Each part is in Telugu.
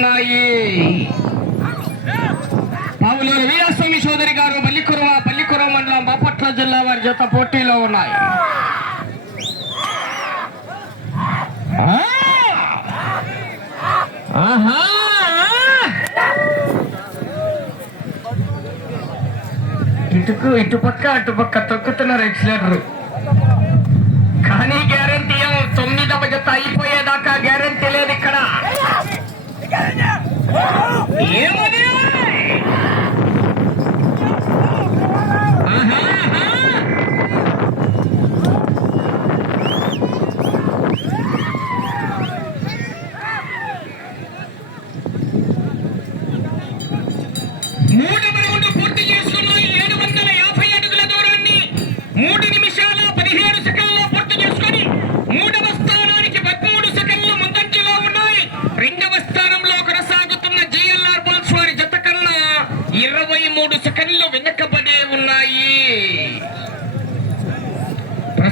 ఉన్నాయి. పావులూరు వీరస్వామి చౌదరి గారు పల్లికురవ పల్లికురవ మండలం బాపట్ల జిల్లా వారి జత పోటీలో ఉన్నాయి. ఆహా! ఇటుకు ఇటుపక్క అటుపక్క తొక్కుతున్నారు ఎక్సలేటర్. ఏమని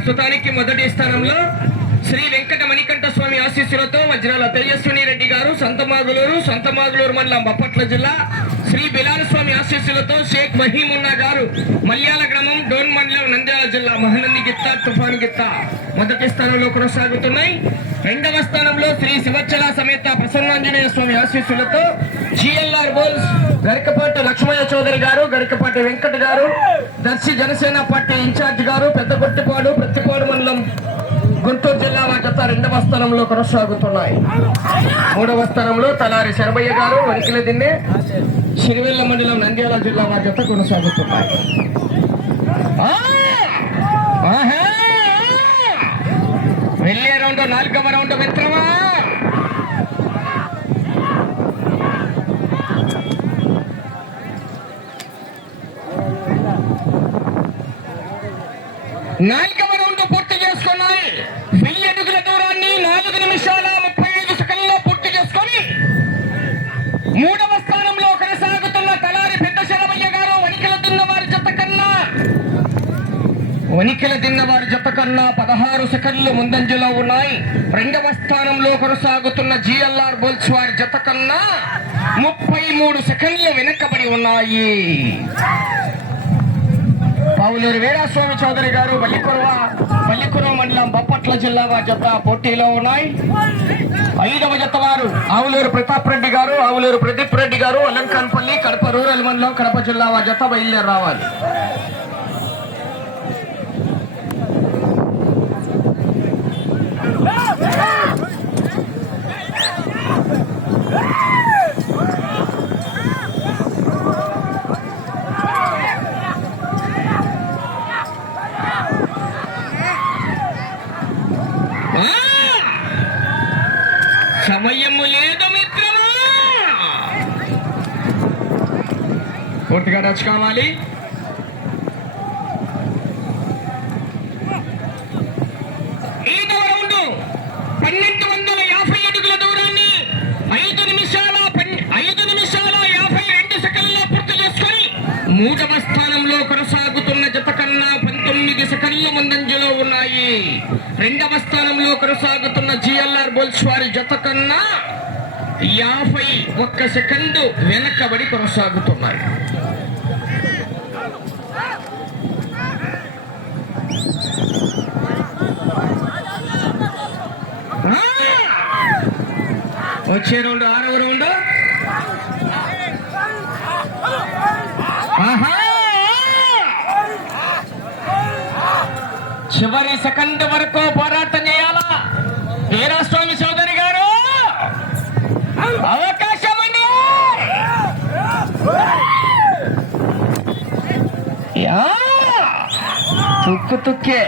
ప్రస్తుతానికి మొదటి స్థానంలో శ్రీ వెంకట మణికంఠ స్వామి ఆశీస్సులతో వజ్రాల తేజస్విని రెడ్డి గారు సంతమాగులూరు సంతమాగులూరు మండలం బప్పట్ల జిల్లా శ్రీ బిలాల స్వామి ఆశీస్సులతో షేక్ మహీమున్నా గారు మల్యాల గ్రామం డోన్ మండలం నంద్యాల జిల్లా మహానంది గిత్త తుఫాన్ గిత్త మొదటి స్థానంలో కొనసాగుతున్నాయి. రెండవ స్థానంలో శ్రీ శివచ్చల సమేత ప్రసన్నాంజనేయ స్వామి ఆశీస్సులతో జిఎల్ఆర్ బోల్స్ గరికపాటి లక్ష్మయ్య చౌదరి గారు గరికపాటి వెంకట గారు దర్శి జనసేన పార్టీ ఇన్ఛార్జ్ గారు పెద్ద కొట్టిపాడు ప్రతిపాడు మండలం గుంటూరు జిల్లా గత జత రెండవ స్థానంలో కొనసాగుతున్నాయి. మూడవ స్థానంలో తలారి శరభయ్య గారు వనికిల దిన్నే సిరివెల్ల మండలం నంద్యాల జిల్లా వారి జత కొనసాగుతున్నాయి వెళ్ళే రౌండ్ నాలుగవ రౌండ్ మిత్రమా? నాలుగవ పూర్తి చేసుకున్నాయి వెయ్యి అడుగుల దూరాన్ని నాలుగు నిమిషాల ముప్పై ఐదు సెకండ్లో పూర్తి చేసుకొని మూడవ స్థానంలో కొనసాగుతున్న తలారి పెద్ద శరమయ్య గారు వణికల దిన్నవారి జత కన్నా వణికల దిన్నవారి జత కన్నా పదహారు సెకండ్లు ముందంజలో ఉన్నాయి. రెండవ స్థానంలో కొనసాగుతున్న జిఎల్ఆర్ బోల్స్ వారి జత కన్నా ముప్పై మూడు సెకండ్లు వెనకబడి ఉన్నాయి. పావులూరు వీరాస్వామి చౌదరి గారు బల్లికురవ బల్లికురవ మండలం బొప్పట్ల జిల్లా జత పోటీలో ఉన్నాయి ఐదవ జత వారు ఆవులూరు ప్రతాప్ రెడ్డి గారు ఆవులూరు ప్రదీప్ రెడ్డి గారు అలంకాన్పల్లి కడప రూరల్ మండలం కడప జిల్లా జత బయలుదేరి రావాలి Yeah! సమయము లేదు మిత్రమా. పూర్తిగా టచ్ కావాలి ఐదవ రౌండ్ పన్నెండు వందల యాభై అడుగుల దూరాన్ని ఐదు నిమిషాల పన్- ఐదు నిమిషాల యాభై రెండు సెకండ్ల పూర్తి చేసుకొని మూడవ స్థానంలో కొనసాగుతున్న జత కన్నా పంతొమ్మిది సెకండ్ల ముందంజలో ఉన్నాయి. రెండవ స్థానంలో కొనసాగు బోల్స్ వారి జత కన్నా యాభై ఒక్క సెకండు వెనకబడి కొనసాగుతున్నారు. వచ్చే రౌండ్ ఆరవ రౌండ్. చివరి సెకండ్ వరకు పోరాటం చేయాలా వీరాస్వామి చౌదరి గారు అవకాశం అండి యా! తుక్కు తుక్కే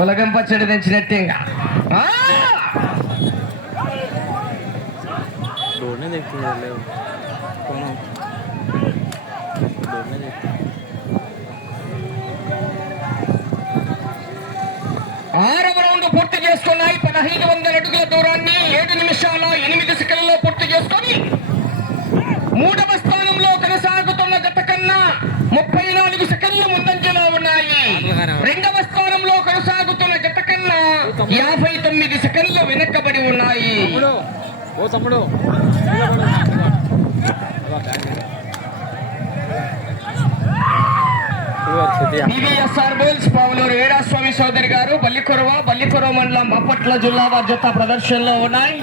ఉలగం పచ్చడి తెచ్చినట్టే. ఆరవ రౌండ్ పూర్తి చేస్తున్నాయి పదహైదు వందల అడుగుల దూరాన్ని ఏడు నిమిషాల ఎనిమిది యాభై తొమ్మిది సెకండ్లు వెనక్కబడి ఉన్నాయి. తమ్ముడు పివిఎస్ఆర్ బుల్స్ పావులూరు వీరాస్వామి చౌదరి గారు బల్లికొరవ బల్లికొరవ మండలం బాపట్ల జిల్లా వారి జత ప్రదర్శనలో ఉన్నాయి!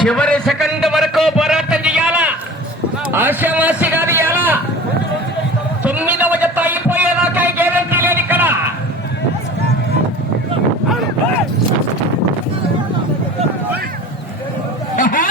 చివరి సెకండ్ వరకు పోరాటం చేయాలా? తీయాలా తొమ్మిదవ జత అయిపోయేదాకా గ్యారంటీ లేదు ఇక్కడ ఆహా!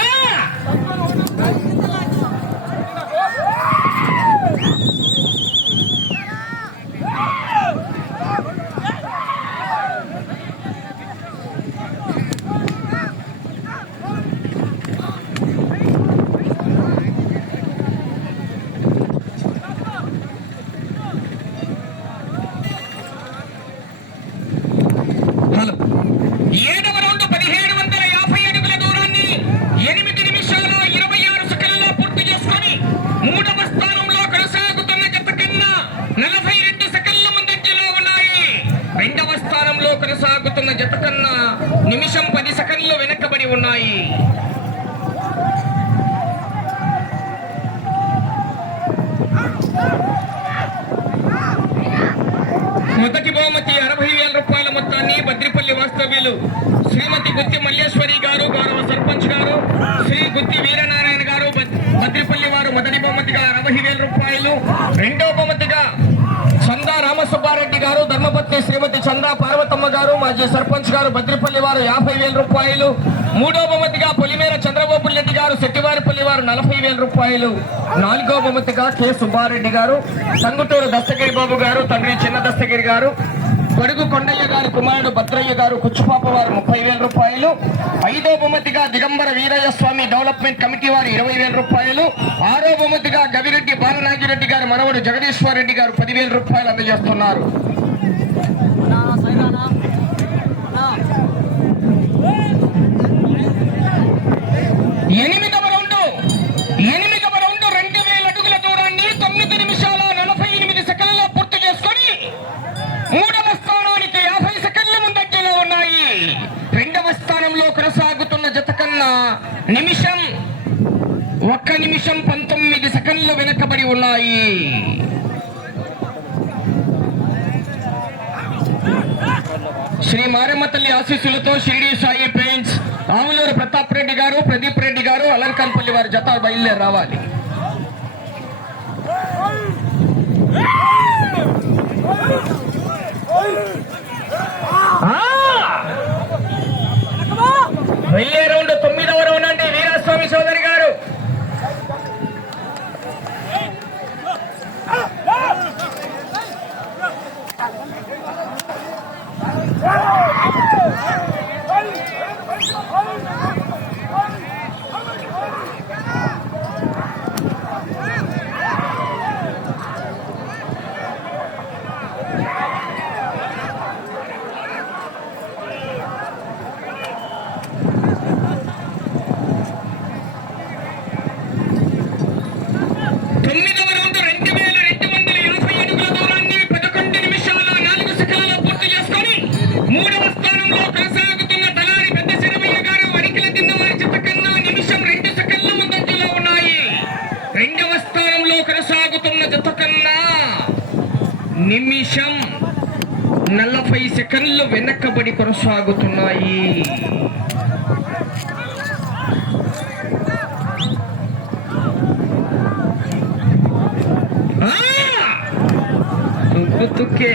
హలో ఏడవ రౌండ్ పదిహేడు వందల యాభై అడుగుల దూరాన్ని ఎనిమిది నిమిషాల ఇరవై ఆరు సెకండ్లలో పూర్తి చేసుకొని మూడవ స్థానంలో కొనసాగుతున్న జత కన్నా నలభై రెండు సెకండ్ల ముందంజలో ఉన్నాయి రెండవ స్థానంలో కొనసాగుతున్న జత కన్నా నిమిషం పది సెకండ్లు వెనకబడి ఉన్నాయి మొదటి బహుమతి అరవై వేల రూపాయల మొత్తాన్ని బద్రిపల్లి వాస్తవ్యులు శ్రీమతి గుత్తి మల్లేశ్వరి గారు గౌరవ సర్పంచ్ గారు శ్రీ గుత్తి వీరనారాయణ గారు బద్- బద్రిపల్లి వారు మొదటి బహుమతిగా అరవై వేల రూపాయలు రెండో బహుమతిగా చందా రామసుబ్బారెడ్డి గారు ధర్మపత్ని శ్రీమతి చందా పార్వతమ్మ గారు మాజీ సర్పంచ్ గారు బద్రిపల్లి వారు యాభై వేల రూపాయలు. మూడో బహుమతిగా పొలిమేర చంద్రబాబు రెడ్డి గారు శెట్టివారిపల్లి వారు నలభై వేల రూపాయలు. నాలుగో బహుమతిగా కె. సుబ్బారెడ్డి గారు సంగుటూరు దస్తగిరి బాబు గారు తండ్రి చిన్న దస్తగిరి గారు గడుగు కొండయ్య గారి కుమారుడు భద్రయ్య గారు కుచ్చుపాప వారు ముప్పై వేల రూపాయలు. ఐదో బహుమతిగా దిగంబర వీరయ్య స్వామి డెవలప్మెంట్ కమిటీ వారు ఇరవై వేల రూపాయలు. ఆరో బహుమతిగా గవిరెడ్డి బాలనాగిరెడ్డి గారి మనవడు జగదీశ్వర్ రెడ్డి గారు పదివేల రూపాయలు అందజేస్తున్నారు. ఎనిమిదవ రౌండ్ ఎనిమిదవ రౌండ్ రెండు వేల అడుగుల దూరాన్ని తొమ్మిది నిమిషాల నలభై ఎనిమిది సెకండ్లలో పూర్తి చేసుకొని మూడవ స్థానానికి యాభై సెకండ్ల ముందంజలో ఉన్నాయి. రెండవ స్థానంలో కొనసాగుతున్న జత కన్నా నిమిషం ఒక్క నిమిషం పంతొమ్మిది సెకండ్లు వెనకబడి ఉన్నాయి. శ్రీ మారమ్మ తల్లి ఆశీస్సులతో షిరిడి సాయి పెయింట్స్ ఆవులూరు ప్రతాప్ రెడ్డి గారు ప్రదీప్ రెడ్డి గారు అలంకాన్పల్లి వారి జత బయలుదేరి రావాలి! వెళ్ళే రౌండ్ తొమ్మిదవ రౌండ్ అండి వీరాస్వామి చౌదరి సెకండ్లు కొనసాగుతున్నాయి. ఆ! తుక్కు తుక్కే.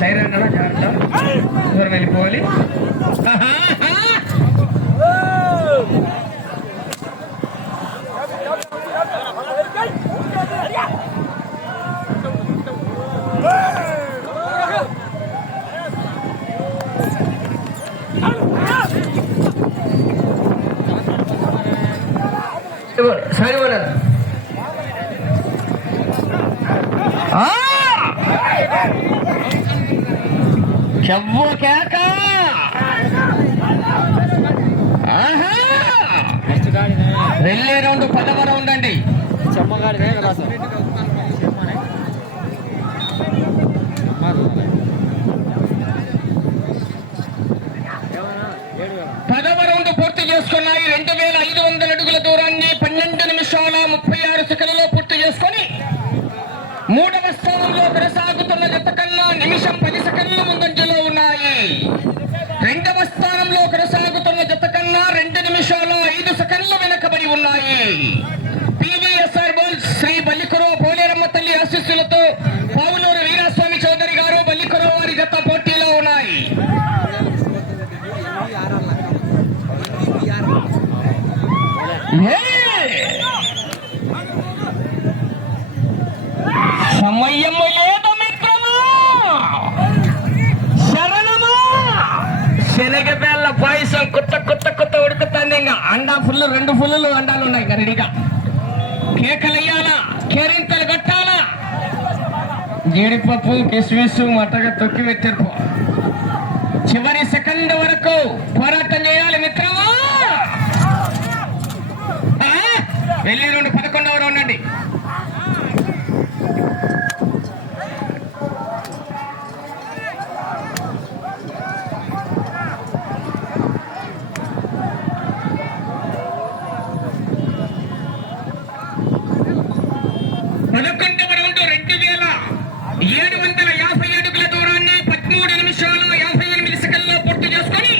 సైరన్ జాగ్రత్త? దూరం వెళ్ళిపోవాలి? వెళ్ళే రౌండ్ పదవర ఉందండి పదవ రౌండ్ పూర్తి చేసుకున్నాయి. రెండు వేల ఐదు వందల అడుగుల దూరాన్ని పన్నెండు జీడిపప్పు కిస్మిస్ మటగా తొక్కి పెట్టారు చివరి సెకండ్ వరకు పోరాటం చేయాలి మిత్రమా? వెళ్ళి రెండు అండి పదకొండవ రౌండ్ రెండు వేల ఏడు వందల యాభై అడుగుల దూరాన్ని పదమూడు నిమిషాలు యాభై ఎనిమిది సెకండ్లో పూర్తి చేసుకొని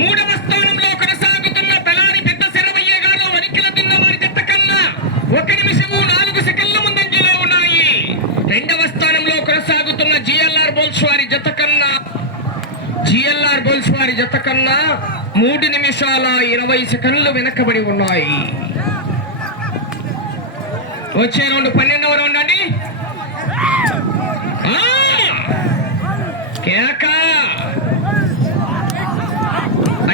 మూడవ స్థానంలో కొనసాగుతున్న తలారి పెద్ద శరవయ్య గారు వరికిల వారి జట్ట కన్నా ఒక నిమిషము నాలుగు సెకండ్ల ముందంజలో ఉన్నాయి రెండవ స్థానంలో కొనసాగుతున్న జిఎల్ఆర్ బోల్స్ వారి జత కన్నా జిఎల్ఆర్ బోల్స్ వారి జత కన్నా మూడు నిమిషాల ఇరవై సెకండ్లు వెనకబడి ఉన్నాయి. వచ్చే రౌండ్ పన్నెండవ రౌండ్ అండి. కేక!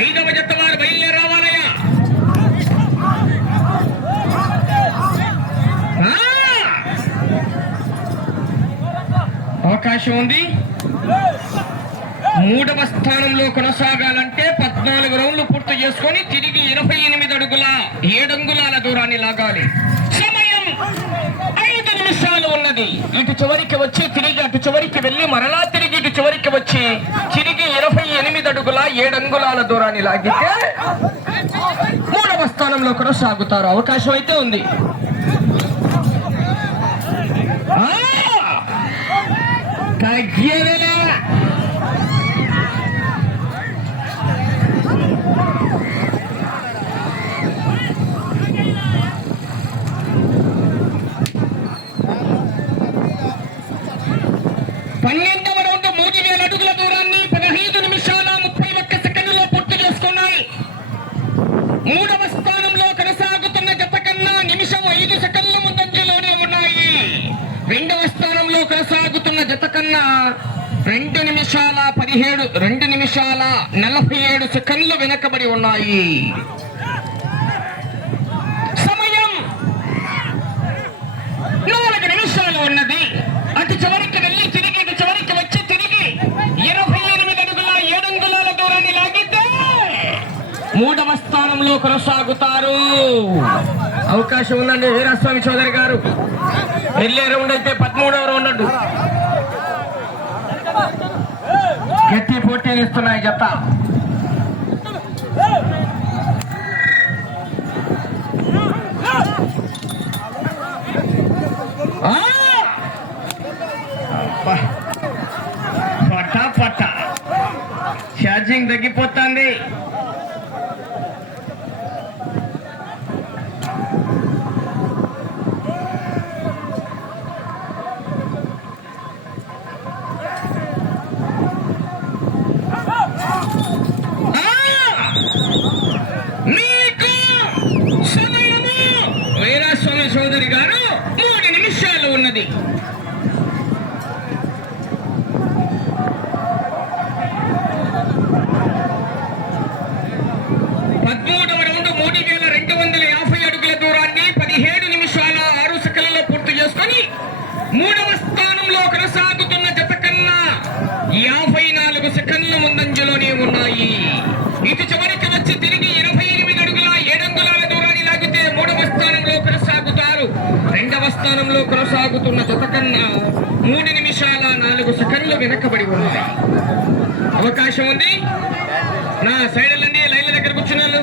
ఐదవ జత వారు బయలుదేరి రావాలయ్యా అవకాశం ఉంది. మూడవ స్థానంలో కొనసాగాలంటే పద్నాలుగు రౌండ్లు పూర్తి చేసుకొని తిరిగి ఇరవై ఎనిమిది అడుగుల ఏడంగుళాల దూరాన్ని లాగాలి సమయం ఐదు నిమిషాలు ఉన్నది ఇటు చివరికి వచ్చి తిరిగి అటు చివరికి వెళ్ళి మరలా తిరిగి ఇటు చివరికి వచ్చి తిరిగి ఇరవై ఎనిమిది అడుగుల ఏడంగుళాల దూరాన్ని లాగితే మూడవ స్థానంలో కొనసాగుతారు అవకాశం అయితే ఉంది ఆ! తగ్గేదేలే. కళ్ళు వెనకబడి ఉన్నాయి. సమయం నాలుగు నిమిషాలు ఉన్నది. అటు చివరికి వెళ్ళి తిరిగి ఇటు చివరికి వచ్చి తిరిగి ఇరవై ఎనిమిది అడుగుల ఏడంగుళాల దూరాన్ని లాగితే మూడవ స్థానంలో కొనసాగుతారు. అవకాశం ఉందండి వీరస్వామి చౌదరి గారు. వెళ్ళే రౌండ్ అయితే పదమూడవ రౌండ్ అండు. గట్టి పోటీలు ఇస్తున్నాయి జత ఆ! అబ్బా. పటా పటా ఛార్జింగ్ తగ్గిపోతుంది ఆ! మీకు సమయము వీరాస్వామి సోదరి గారు మూడు నిమిషాలు ఉన్నది పదమూడవ రౌండ్ మూడు వేల రెండు వందల యాభై అడుగుల దూరాన్ని పదిహేడు నిమిషాల ఆరు సెకండ్లలో పూర్తి చేసుకొని మూడవ స్థానంలో కొనసాగుతున్న జత కన్నా యాభై నాలుగు సెకండ్ల ముందంజలోనే ఉన్నాయి ఇటు చివరికి వచ్చి తిరిగి ఇరవై ఎనిమిది అడుగుల ఏడంగుళాల దూరాన్ని లాగితే మూడవ స్థానంలో కొనసాగుతారు రెండవ స్థానంలో కొనసాగుతున్న జత కన్నా మూడు నిమిషాల నాలుగు సెకండ్లు వెనకబడి ఉన్నాయి అవకాశం ఉంది నా సైడ్ వెళ్ళండి లైన్ల దగ్గర కూర్చున్న వాళ్ళు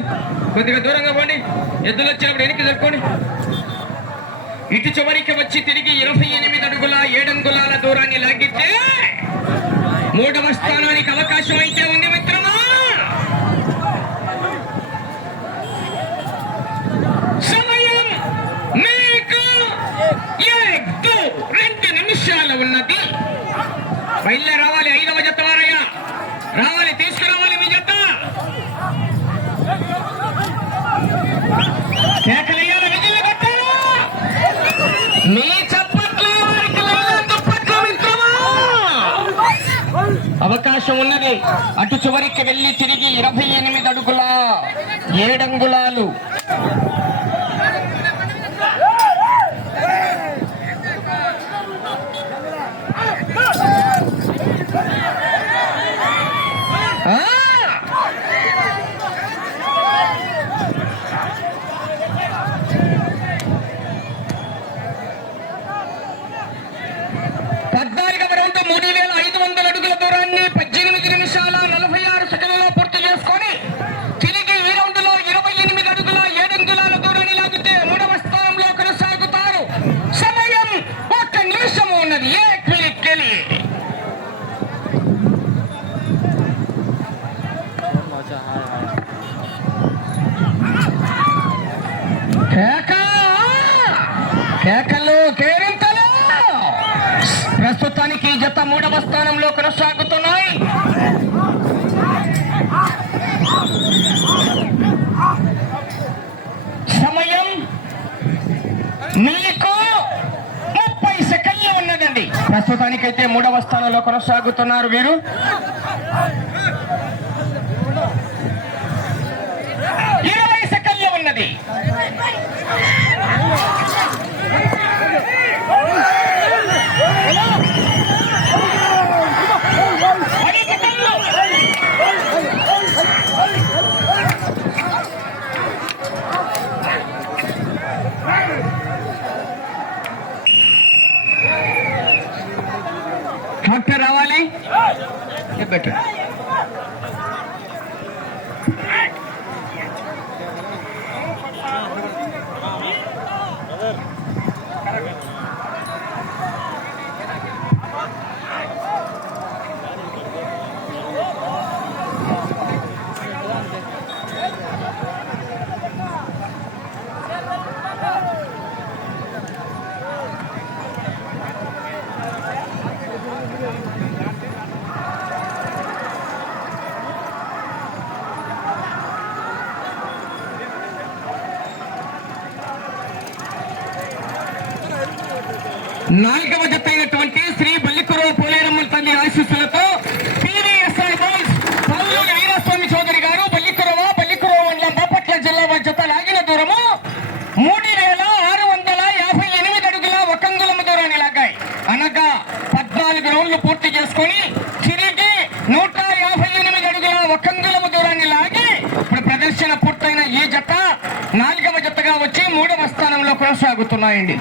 కొద్దిగా దూరంగా పోండి. ఎద్దులు వచ్చినప్పుడు వెనక్కి జరుపుకోండి. ఇటు చివరికి వచ్చి తిరిగి ఇరవై ఎనిమిది అడుగుల ఏడంగుళాల దూరాన్ని లాగితే అవకాశం అయితే ఉంది మిత్రమా సమయం మీకు ఏదో రెండు నిమిషాలు ఉన్నది బయలుదేరి రావాలి ఐదవ జత వారయ్యా రావాలి తీసుకురావాలి మీ జత కేకలయ్యాల విజిల్లు కొట్టారు మీ చప్పట్లు వారికి లాగా దుప్పట్లు మిత్రమా అవకాశం ఉన్నది అటు చివరికి వెళ్ళి తిరిగి ఇరవై ఎనిమిది అడుగుల ఏడంగుళాలు ఆ! పద్నాలుగవ రౌండ్ మూడు వేల ఐదు వందల అడుగుల దూరాన్ని పద్దెనిమిది నిమిషాల నలభై ఆరు సెకండ్లలో పూర్తి చేసుకొని తిరిగి ఈ రౌండ్లో ఇరవై ఎనిమిది అడుగుల ఏడంగుళాల దూరాన్ని లాగితే మూడవ స్థానంలో కొనసాగుతారు సమయం ఒక్క నిమిషం ఉన్నది ఏ క్విలిక్కెలి మచ్చా హాయ్ హాయ్ కేక కేకలు కేరింతలు ప్రస్తుతానికి ఈ జత మూడవ స్థానంలో కొనసాగుతున్నాయి సమయం మీకు ముప్పై సెకండ్లు ఉన్నదండి ప్రస్తుతానికైతే మూడవ స్థానంలో కొనసాగుతున్నారు వీరు. ఇరవై సెకండ్లు ఉన్నది. বেটার నాలుగవ జతైనటువంటి అయినటువంటి శ్రీ బల్లికురవ పోలేరమ్మ తల్లి ఆశీస్సులతో పీవీఎస్ఐ బౌల్స్ పల్లూరి వీరస్వామి చౌదరి గారు బల్లికురవ బల్లికురవ మండలం బాపట్ల జిల్లా వారి జత లాగిన దూరము మూడు వేల ఆరు వందల యాభై ఎనిమిది అడుగుల ఒకంగులము దూరాన్ని లాగాయి. అనగా పద్నాలుగు రౌండ్లు పూర్తి చేసుకొని తిరిగి నూట యాభై ఎనిమిది అడుగుల ఒకంగులము దూరాన్ని లాగి ఇప్పుడు ప్రదర్శన పూర్తయిన ఈ జత నాలుగవ జతగా వచ్చి మూడవ స్థానంలో కొనసాగుతున్నాయండి.